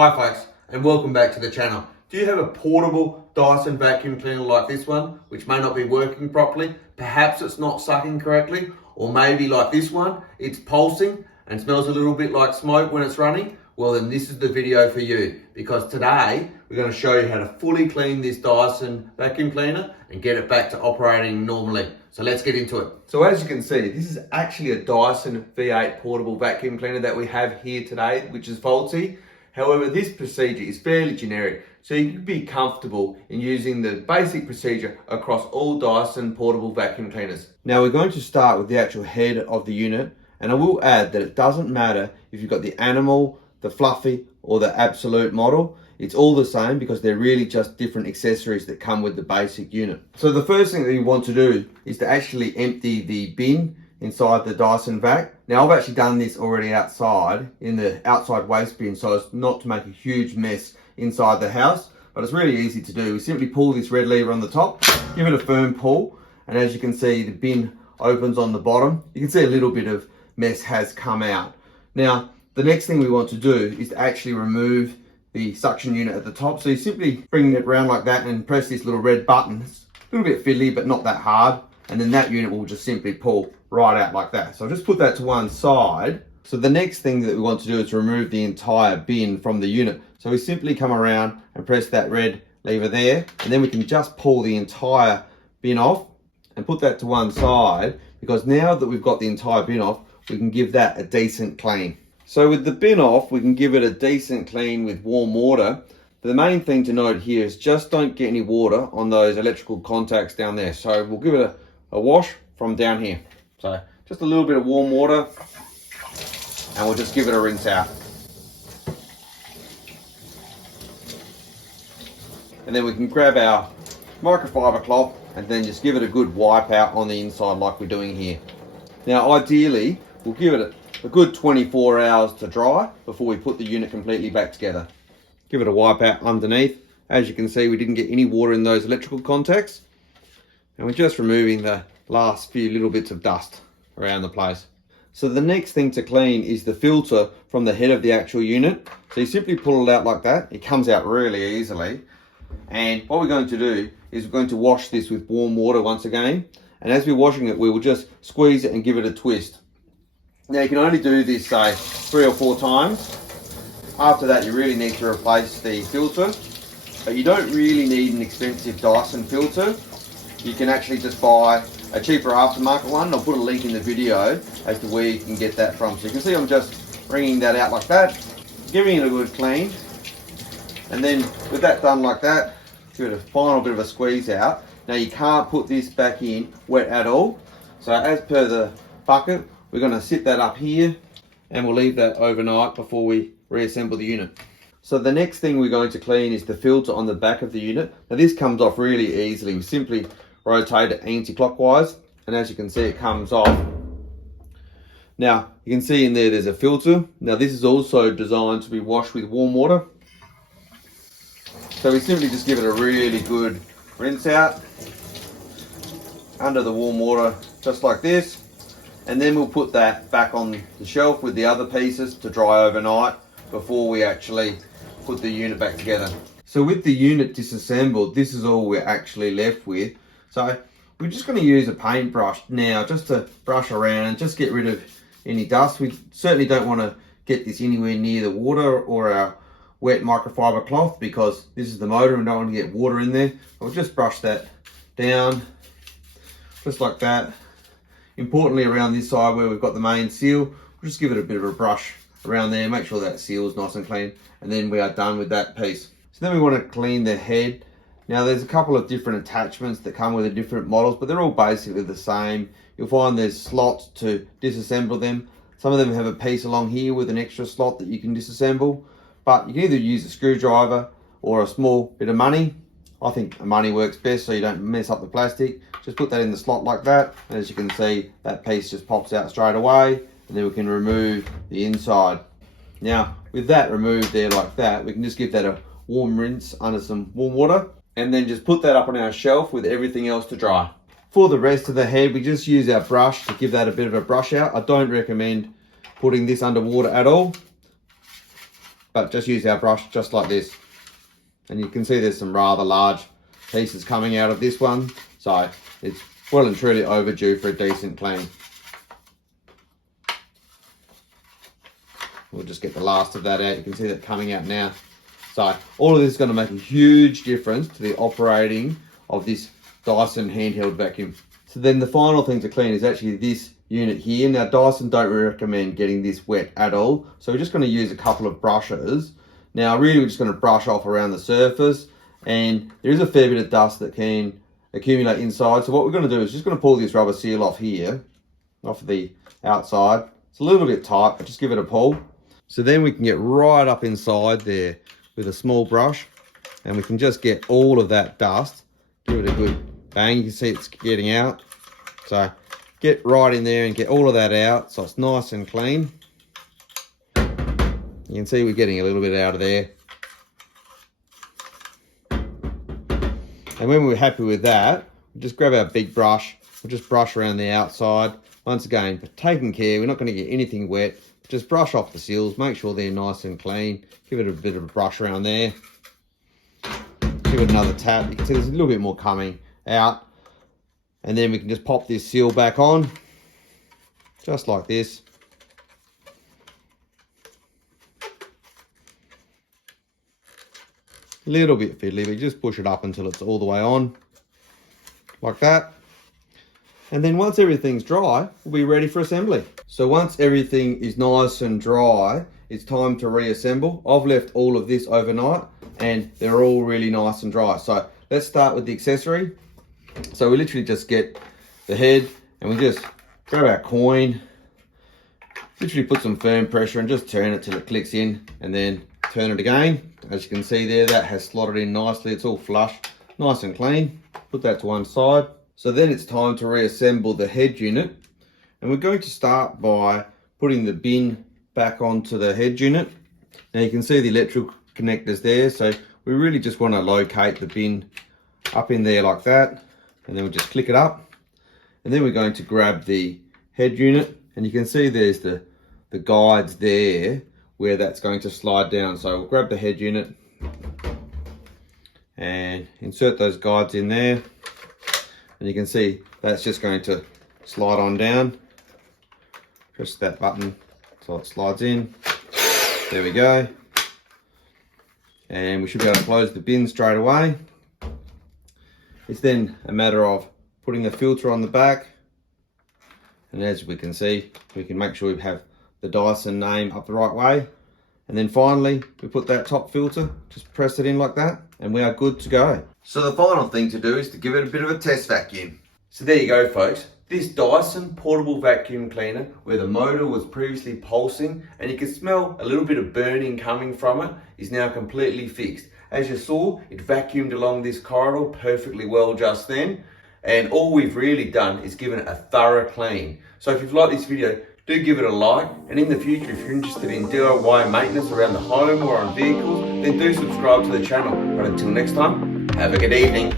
Hi folks, and welcome back to the channel. Do you have a portable Dyson vacuum cleaner like this one, which may not be working properly? Perhaps it's not sucking correctly, or maybe like this one, it's pulsing and smells a little bit like smoke when it's running? Well, then this is the video for you, because today we're going to show you how to fully clean this Dyson vacuum cleaner and get it back to operating normally. So let's get into it. So as you can see, this is actually a Dyson V8 portable vacuum cleaner that we have here today, which is faulty. However, this procedure is fairly generic, so you can be comfortable in using the basic procedure across all Dyson portable vacuum cleaners. Now we're going to start with the actual head of the unit, and I will add that it doesn't matter if you've got the animal, the fluffy, or the absolute model. It's all the same because they're really just different accessories that come with the basic unit. So the first thing that you want to do is to actually empty the bin inside the Dyson vac. Now I've actually done this already outside in the outside waste bin, so as not to make a huge mess inside the house, but it's really easy to do. We simply pull this red lever on the top, give it a firm pull, and as you can see, the bin opens on the bottom. You can see a little bit of mess has come out. Now the next thing we want to do is to actually remove the suction unit at the top. So you simply bring it around like that and press this little red button. It's a little bit fiddly, but not that hard, and then that unit will just simply pull right out like that. So I'll just put that to one side. So the next thing that we want to do is remove the entire bin from the unit. So we simply come around and press that red lever there, and then we can just pull the entire bin off and put that to one side, because now that we've got the entire bin off, we can give that a decent clean. So with the bin off, we can give it a decent clean with warm water. The main thing to note here is just don't get any water on those electrical contacts down there. So we'll give it a wash from down here. So just a little bit of warm water, and we'll just give it a rinse out. And then we can grab our microfiber cloth and then just give it a good wipe out on the inside like we're doing here. Now ideally, we'll give it a good 24 hours to dry before we put the unit completely back together. Give it a wipe out underneath. As you can see, we didn't get any water in those electrical contacts, and we're just removing the last few little bits of dust around the place. So the next thing to clean is the filter from the head of the actual unit. So you simply pull it out like that. It comes out really easily. And what we're going to do is we're going to wash this with warm water once again. And as we're washing it, we will just squeeze it and give it a twist. Now you can only do this, say, 3 or 4 times. After that, you really need to replace the filter. But you don't really need an expensive Dyson filter. You can actually just buy a cheaper aftermarket one. I'll put a link in the video as to where you can get that from. So you can see I'm just wringing that out like that, giving it a good clean, and then with that done like that, give it a final bit of a squeeze out. Now you can't put this back in wet at all. So as per the bucket, we're going to sit that up here and we'll leave that overnight before we reassemble the unit. So the next thing we're going to clean is the filter on the back of the unit. Now this comes off really easily. We simply rotate it anti-clockwise, and as you can see, it comes off. Now you can see in there's a filter. Now this is also designed to be washed with warm water. So we simply just give it a really good rinse out under the warm water, just like this, and then we'll put that back on the shelf with the other pieces to dry overnight before we actually put the unit back together. So with the unit disassembled, this is all we're actually left with. So we're just going to use a paintbrush now just to brush around and just get rid of any dust. We certainly don't want to get this anywhere near the water or our wet microfiber cloth, because this is the motor and don't want to get water in there. I'll just brush that down just like that. Importantly, around this side where we've got the main seal, we'll just give it a bit of a brush around there, make sure that seal is nice and clean, and then we are done with that piece. So then we want to clean the head. Now there's a couple of different attachments that come with the different models, but they're all basically the same. You'll find there's slots to disassemble them. Some of them have a piece along here with an extra slot that you can disassemble, but you can either use a screwdriver or a small bit of money. I think a money works best so you don't mess up the plastic. Just put that in the slot like that, and as you can see, that piece just pops out straight away, and then we can remove the inside. Now with that removed there like that, we can just give that a warm rinse under some warm water, and then just put that up on our shelf with everything else to dry. For the rest of the head, we just use our brush to give that a bit of a brush out. I don't recommend putting this under water at all. but just use our brush just like this. And you can see there's some rather large pieces coming out of this one. So it's well and truly overdue for a decent clean. We'll just get the last of that out. You can see that coming out now. So all of this is going to make a huge difference to the operating of this Dyson handheld vacuum. So then the final thing to clean is actually this unit here. Now Dyson don't recommend getting this wet at all. So we're just going to use a couple of brushes. Now really we're just going to brush off around the surface, and there is a fair bit of dust that can accumulate inside. So what we're going to do is just going to pull this rubber seal off here, off the outside. It's a little bit tight, but just give it a pull. So then we can get right up inside there with a small brush, and we can just get all of that dust. Give it a good bang. You can see it's getting out. So get right in there and get all of that out so it's nice and clean. You can see we're getting a little bit out of there. And when we're happy with that, we'll just grab our big brush. We'll just brush around the outside. Once again, but taking care, we're not going to get anything wet. Just brush off the seals, make sure they're nice and clean. Give it a bit of a brush around there. Give it another tap. You can see there's a little bit more coming out. And then we can just pop this seal back on, just like this. A little bit fiddly, but just push it up until it's all the way on, like that. And then once everything's dry, we'll be ready for assembly. So once everything is nice and dry, it's time to reassemble. I've left all of this overnight and they're all really nice and dry. So let's start with the accessory. So we literally just get the head and we just grab our coin, literally put some firm pressure and just turn it till it clicks in, and then turn it again. As you can see there, that has slotted in nicely. It's all flush, nice and clean. Put that to one side. So then it's time to reassemble the head unit. And we're going to start by putting the bin back onto the head unit. Now you can see the electrical connectors there. So we really just want to locate the bin up in there like that. And then we'll just click it up. And then we're going to grab the head unit. And you can see there's the guides there where that's going to slide down. So we'll grab the head unit and insert those guides in there. And you can see that's just going to slide on down. Press that button so it slides in. There we go. And we should be able to close the bin straight away. It's then a matter of putting the filter on the back. And as we can see, we can make sure we have the Dyson name up the right way. And then finally, we put that top filter, just press it in like that, and we are good to go. So the final thing to do is to give it a bit of a test vacuum. So there you go, folks. This Dyson portable vacuum cleaner, where the motor was previously pulsing and you could smell a little bit of burning coming from it, is now completely fixed. As you saw, it vacuumed along this corridor perfectly well just then. And all we've really done is given it a thorough clean. So if you've liked this video, do give it a like, and in the future if you're interested in DIY maintenance around the home or on vehicles, then do subscribe to the channel. But until next time, have a good evening.